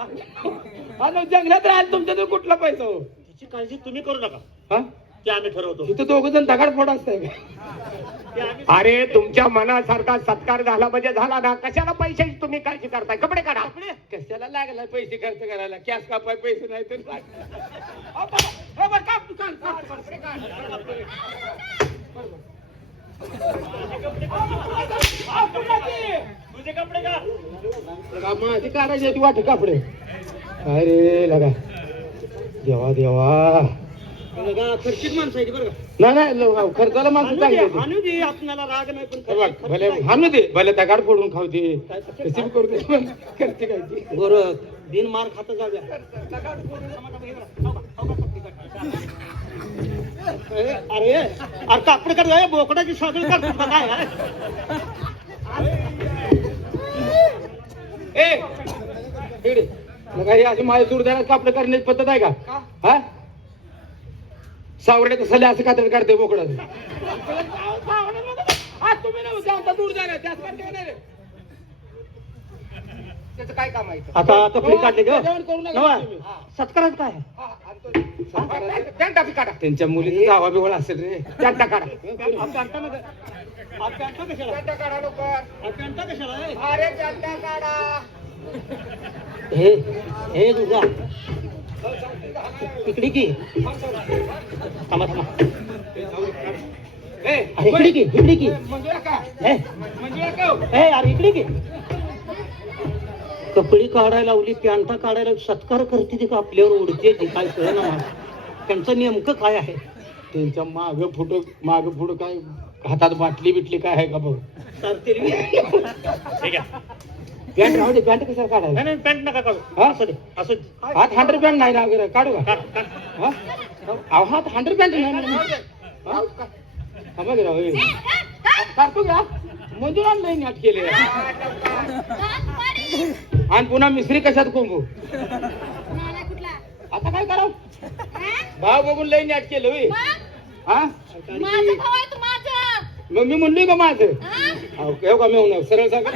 आता जंगलात राहाल तुमच्या तर कुठला पैसा हो? त्याची काळजी तुम्ही करू नका. हा? ते आम्ही ठरवतो. तिथं दोघ जण दगड फोड ते आम्ही अरे तुमच्या मनासारखा सत्कार झाला म्हणजे झाला ना. कशाला पैशाची तुम्ही काळजी करताय? कपडे काढा. कशाला लागला पैसे खर्च करायला? कॅश कापाय पैसे नाही तर लाग. अहो, बाबा, बाबा, काप तू, काढ, काढ, काढ, काढ, काढ, काढ. अहो, कुणाची? तुझे कपडे का लगा, माझी काढायची होती वाट कापडे. अरे लगा. देवा देवा. खर्चिक माणसं आहे ती बरं का? नाही नाही खर्चाला माणसं चांगली दे होती. आणू दे आपल्याला राग नाही पण हे बघ, भले खर्च हाणू दे भले दगाड फोडून खाऊ दे. कशी बी करू दे पण करते काय ती. नाही. बरं बिन मार खात जाऊया अरे अरे अरे कापड कर बोकडाची काढतो का काय? आहे? ए लगा हे अशी माझ्या करण्याची पद्धत आहे का हा सावरडे तसले असं कातड काढते बोकडा त्याच काय काम आहे इथं? आता काढले. हा. काय? हा. त्यांच्या मुलीचा बिवळ असेल रे त्यांचा काढा कशाला? काढा लवकर. कशाला आहे? अरे काढा. हे हे दुर्गा. इकडे की? थांबा थांबा. ए, अरे इकडे की इकडे की? मंजुळा का? हे मंजुळा का? हो? ए अरे इकडे की? कपडी काढायला लावली पॅन्टा काढायला लावली, सत्कार करते ती का आपल्यावर उडते ती काय कळ ना मला. त्यांचं नेमकं काय आहे? त्यांच्या माग फुट माग पुढं काय हातात बाटली बिटली काय आहे का बघ. ठीक आहे पॅन्ट राहू दे पॅन्ट कशाला काढायला नाही पॅन्ट नका काढू हा? असं दे असं दे. हात हंड्रेड पॅन्ट नाही ना वगैरे काढू का काढ, काढ. हा? अहो, हात हंड्रेड पॅन्ट नाही ना. हा? थांबा की राव. काढतो का मंजुळा नाही नाट केले आणि पुन्हा मिसरी कशात कोंबू आता काय करावं भाव बघून लई नाट केलं होय. हा माझं भाव आहे तो माझं मग मी म्हणलोय का माझं? हा? अहो, केव का मेवणं सरळ सांगा.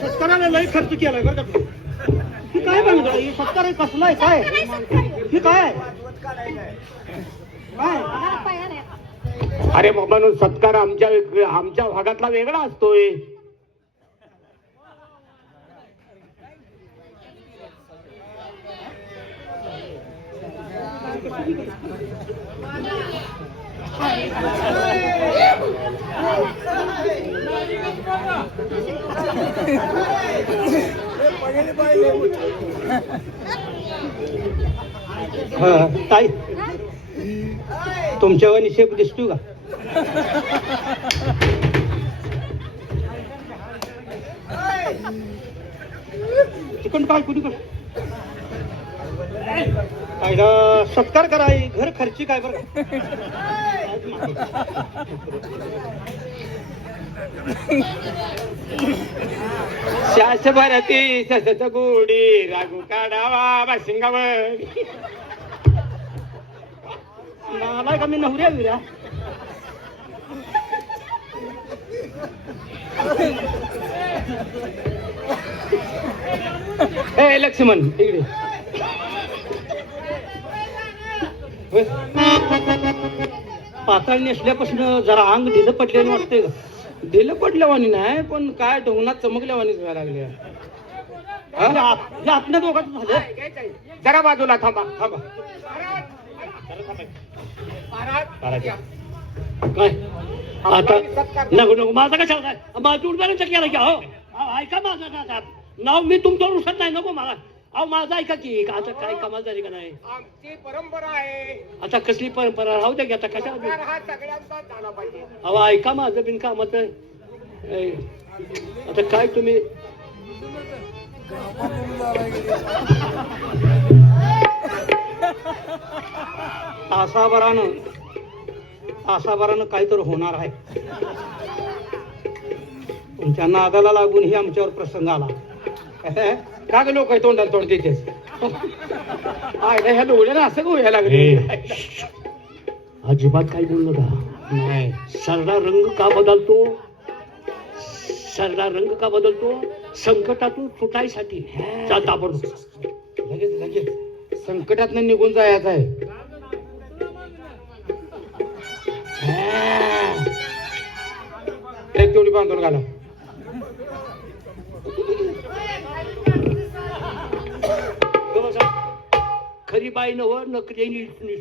सत्काराला लई खर्च केलाय बरं का तू. हे काय बनवलं हे सत्कार आहे कसला आहे? काय? हे काय? हा. अरे म्हणून सत्कार आमच्या आमच्या भागातला वेगळा असतोय. ताई तुमच्या वाणी दिसतो का? चिकन काय कुणी कर. पहिला सत्कार करा घर खर्ची काय बरं? शास भरती ससत गोडी रागू काढावा बाशिंगावर मला का मी नवऱ्या विरा ए लक्ष्मण इकडे होय. पाताळ नेसल्यापासून जरा अंग ढिलं पडल्याने वाटतंय का दिलं पडलं वाणी नाही पण काय ढोंगणात चमकल्या वाणीच व्हायला लागले आप- हे आपल्या झालं. जरा बाजूला थांबा थांबा. काय? आता नको नको माझा कशाला काय? माझी उडवायचं केलं की हो. ऐका माझं नाव मी तुमच्यावर उसत नाही नको मला. अहो माझं ऐका की का आता काय कमाल झाली का नाही? आमची परंपरा आहे. आता कसली परंपरा? राहू द्या की आता कशा हा सगळ्यांचा झाला पाहिजे. अहो ऐका माझं बिनकामाचं. ए, आता काय तुम्ही तासाभरानं तासाभरानं काहीतरी होणार आहे. तुमच्या नादाला लागून ही आमच्यावर प्रसंग आला. का ग लोक तोंडाला तोंड देतेस आयला ह्या डोळ्याला असं व्हायला लागले. अजिबात काही बोलू नका. नाही. सरडा रंग का बदलतो? सरडा रंग का बदलतो? संकटातून सुटायसाठी. जाता आपण लगेच लगेच. संकटात निघून जायचं आहे. तेवढी बांधून घाला. बाई नव नकली निसली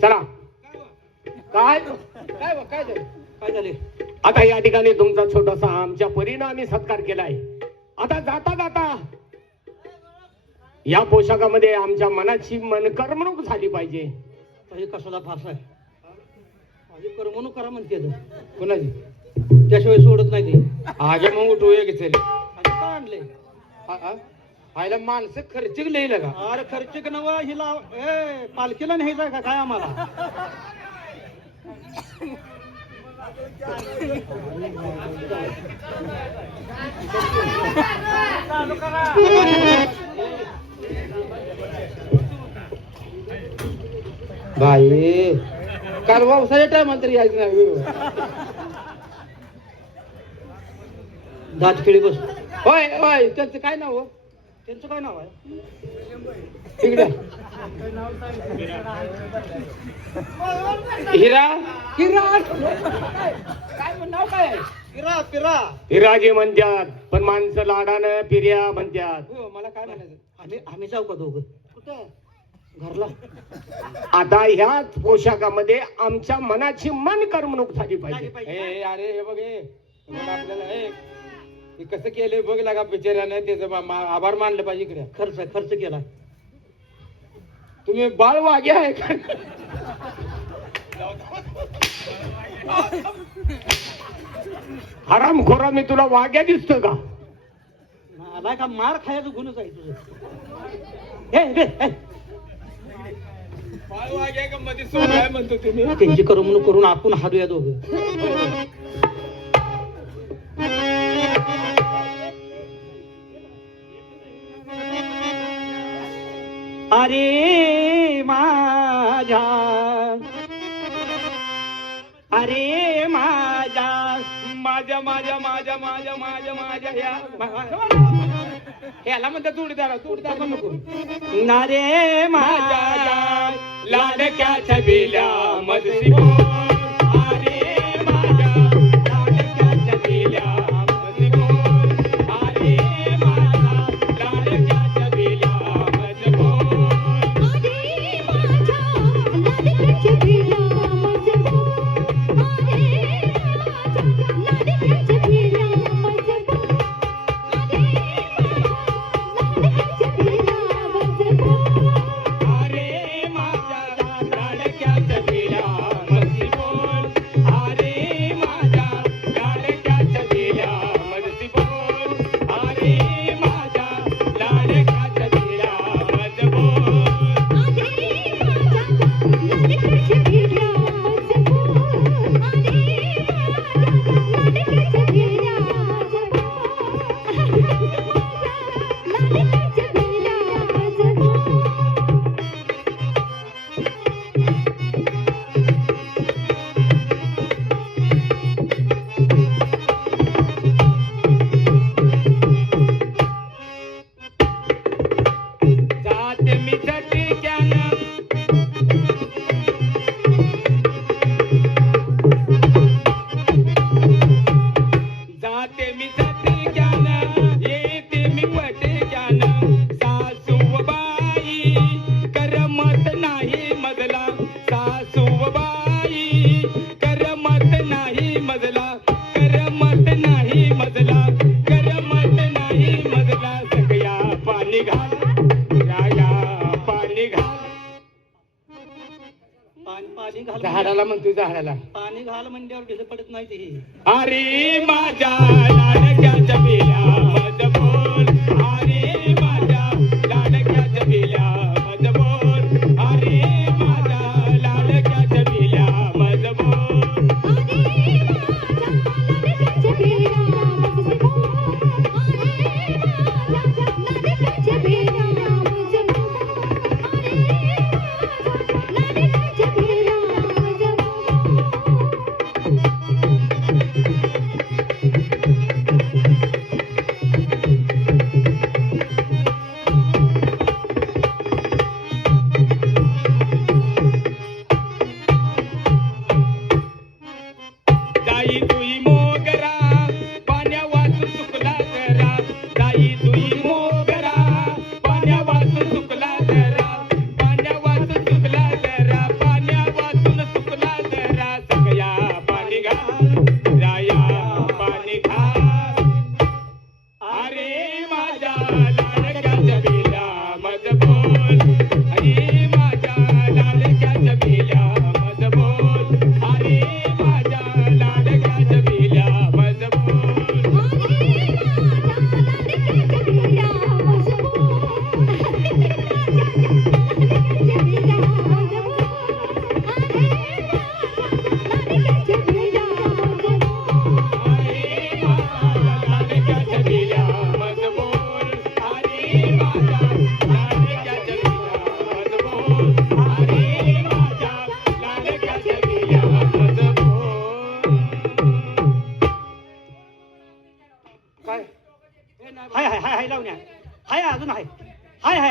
चला. काय? काय काय झालं? काय झाले? आता या ठिकाणी तुमचा छोटासा आमच्या परीनं आम्ही सत्कार केलाय. आता जाता जाता या पोशाखामध्ये आमच्या मनाची मन करमणूक झाली पाहिजे. हे कशाला फास आहे? माझी करमणूक करा म्हणते. कोणाची? त्याशिवाय सोडत नाही ते. आगे मग उठू ये चल आणि का आणले? आयला माणसं खर्चिक लिहिलं का अरे खर्चिक नव हिला. ए पालखीला न्यायचं का? काय आम्हाला? बाई काल व्यवसाय टायमाला तरी यायचं नाही दात खिळी बस होय होय त्यांचं काय नाव हो? त्यांचं काय नाव आहे? तिकडे हिरा? हिरा. काय म्हण- नाव काय आहे? पिरा. पिरा हिराजे म्हणतात पण माणसं लाडानं पिर्या म्हणतात हो, मला काय म्हणायचं? आम्ही आम्ही जाऊ का दोघं? कुठं घरला. आता ह्याच पोशाखामध्ये आमच्या मनाची मन करमणूक झाली पाहिजे. अरे हे बघ आपल्याला हे कसं केलंय बघ लागा बिचाऱ्यानं त्याचं मा- मा- आभार मानलं पाहिजे इकडे. खर्च खर्च केला. तुम्ही बाळ वागे आहे का? हराम खोरा मी तुला वाग्या दिसतो का? आलाय का मार खायचं गुणच आहे तुझं? हे हे, हे. बाळ का? मध्ये सोन आहे म्हणतो तुम्ही. त्यांची करमणूक करून आपण हारूया दोघं. अरे माझ्या. अरे माझ्या माझ्या माझ्या माझ्या माझ्या माझ्या माझ्या ह्या ह्याला म्हणतात जोडीदार जोडीदार नको नारे माझ्या माझ्या लाडक्या छबिल्या मधली ढिलं पडत नाही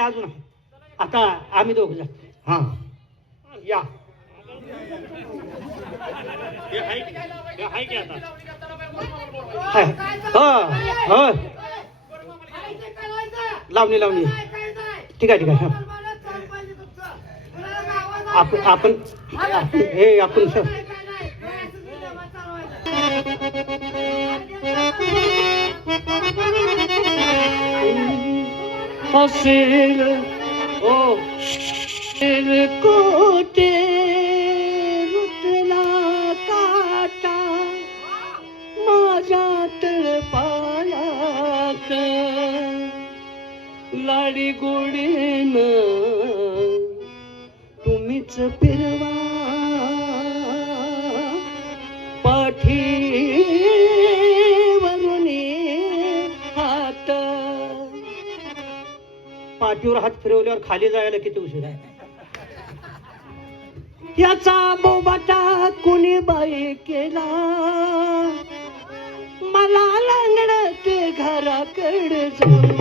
अजून आता आम्ही दोघ जण हा. या. हाय हो हो लावणी लावणी. ठीक आहे ठीक आहे. हा. आपण आपण हे आपण सर. असेल ओ शेर कोटे रुतला काटा माझ्या तळपायात लाडी गोडीन तुम्हीच फिरवा पाठी पाठीवर हात फिरवल्यावर खाली जायला किती उशीर आहे? याचा बोबाटा कुणी बाई केला? मला लंगड ते घराकडे जाऊ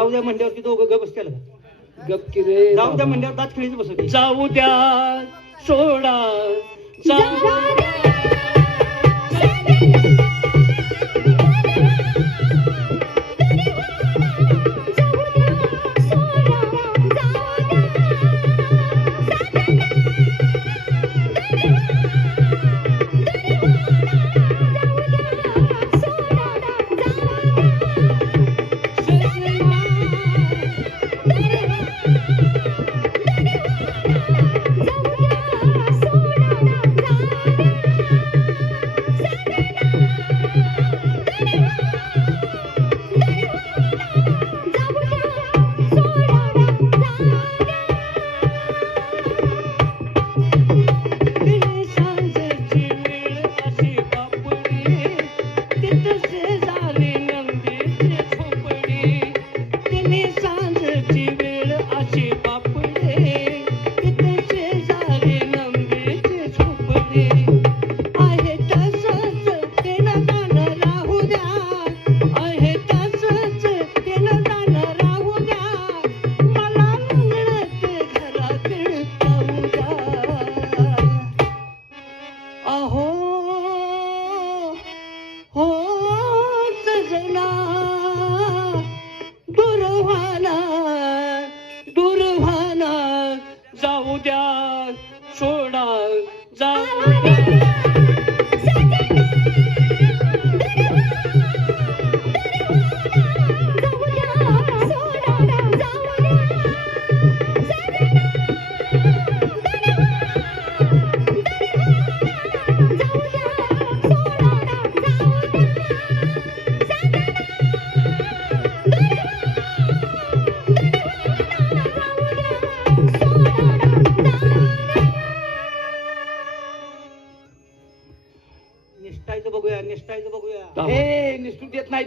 जाऊ द्या म्हणल्यावरती दोघं गप बसतील का गपकी रे जाऊ द्या म्हणल्यावर दात खेळीच बसत जाऊ द्या सोडा जाऊ सांजेची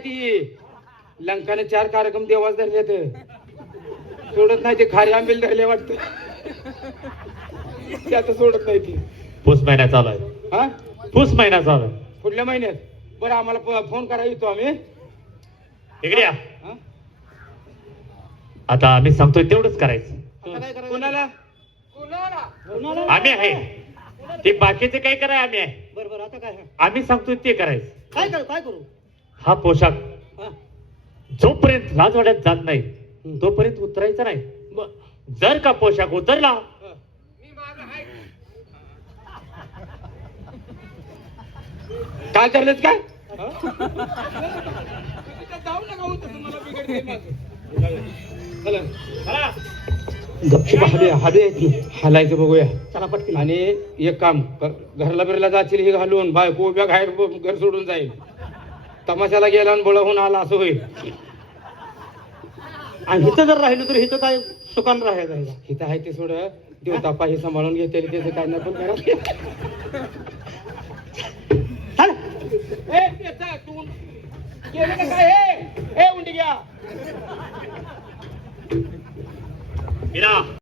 ती लंकाने चार कार्यक्रम देवाच धरले सोडत नाही ते खारी आंबेल धरले वाटत. ते आता सोडत नाही ती. पुस महिना चालू आहे. हा? पुस महिना चालू आहे. पुढल्या महिन्यात. बरं आम्हाला प- फोन करा येतो आम्ही. इकडे या. हा? आता आम्ही सांगतोय तेवढंच करायचं. आता काय करायचं? कोणाला? कोणाला? आम्ही आहे. ते बाकीचे काय कराय आम्ही आहे. बरं बरं आता काय? आम्ही सांगतोय ते करायचं. काय करू काय करू? हा पोशाख जोपर्यंत राजवाड्यात जात नाही तोपर्यंत उतरायचा नाही. जर का पोशाख उतरला काय चाललंच काय? हालायचं बघूया. चला पटकन. आणि एक काम घरला बिरला जाशील हे घालून बायको उभ्या घर सोडून जाईल. तमाशाला गेला आणि बोळाहून आला असं होईल आणि इथं जर राहिलो तर इथं काय सुकान राहायचं? इथं आहे ते सोड देवतापा हे सांभाळून घेते त्याचं काय नाही पण करा चाल. ए, त्याचा, तू काय हे? ए उंडी घ्या